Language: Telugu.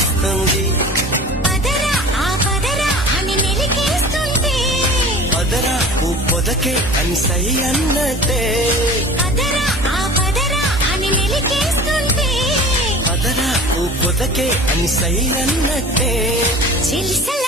వస్తుంది. పదరా ఆ పదరా అని మెలికేస్తుంటే, పదరా ఓ పొదకే అని సై అన్నట్టే. పదరా ఆ పదరా అని మెలికేస్తుంటే, పదరా ఓ పొదకే అని సై అన్నట్టే. చెలిసల